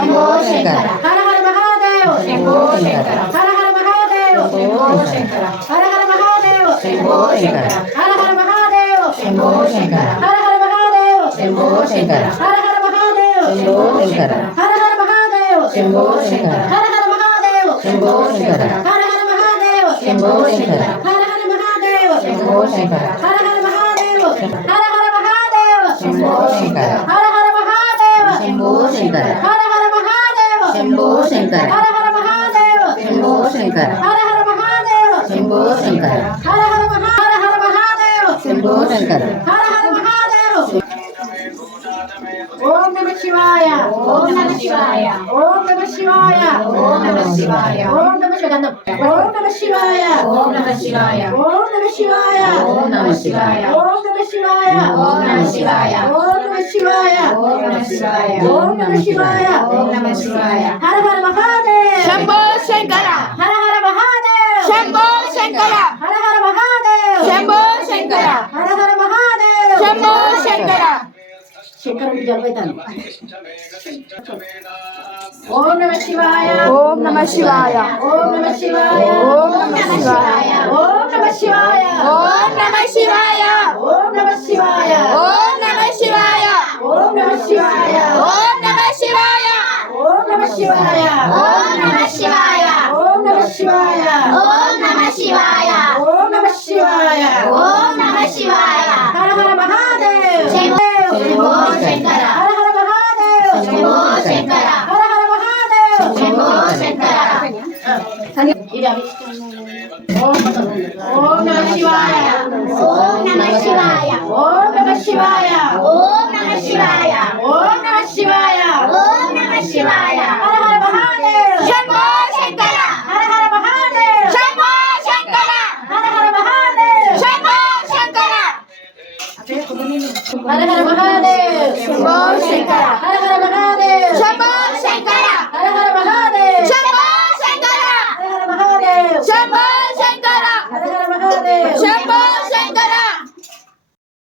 శంభో శంకర హర హర మహాదేవ్ శంభో శంకర హర హర మహాదేవ్ శంభో శంకర హర హర మహాదేవ్ శంభో శంకర హర హర మహాదేవ్ శంభో శంకర హర హర మహాదేవ్ శంభో శంకర హర హర మహాదేవ్ శంభో శంకర హర హర మహాదేవ్ శంభో శంకర హర హర మహాదేవ్ శంభో శంకర హర హర మహాదేవ్ శంభో శంకర హర హర మహాదేవ్ శంభో శంకర హర హర మహాదేవ్ హర హర మహాదేవ్ శంభో శంకర హర హర మహాదేవ్ శంభో శంకర హర హర మహాదేవ్ శంభో శంకర హర హర మహాదేవ్ శంభో శంకర హర హర మహాదేవ్ శంభో శంకర హర హర మహాదేవ్ శంభో శంకర హర హర మహాదేవ్ ఓం నమః శివాయ ఓం నమః శివాయ ఓం నమః శివాయ ఓం నమః శివాయ ఓం నమః శివాయ ఓం నమః శివాయ ఓం నమః శివాయ ఓం నమః శివాయ ఓం నమః శివాయ ఓం నమః శివాయ ఓం నమః శివాయ ఓం నమః శివాయ ఓం నమః శివాయ ఓం నమః శివాయ ఓం నమః శివాయ హర హర మహాదేవ్ శంభో శంకర హర హర మహాదేవ్ శంభో శంకర హర హర మహాదేవ్ శంభో శంకర హర హర మహాదేవ్ శంభో శంకర శంకరుడికి జలపైతాను ఓం నమః శివాయ ఓం నమః శివాయ ఓం నమః శివాయ ఓం నమః శివాయ ఓం నమః శివాయ ఓం నమః శివాయ ఓం నమః శివాయ ఓం నమః శివాయ ఓం నమః శివాయ ఓం నమః శివాయ ఓం నమః శివాయ ఓం నమః శివాయ ఓం నమః శివాయ ఓం నమః శివాయ ఓం నమః శివాయ ఓం నమః శివాయ హర హర మహాదేవ్ శంభో శంకర హర హర మహాదేవ్ శంభో శంకర హర హర మహాదేవ్ శంభో శంకర ఓం నమః శివాయ ఓం నమః శివాయ ఓం నమః శివాయ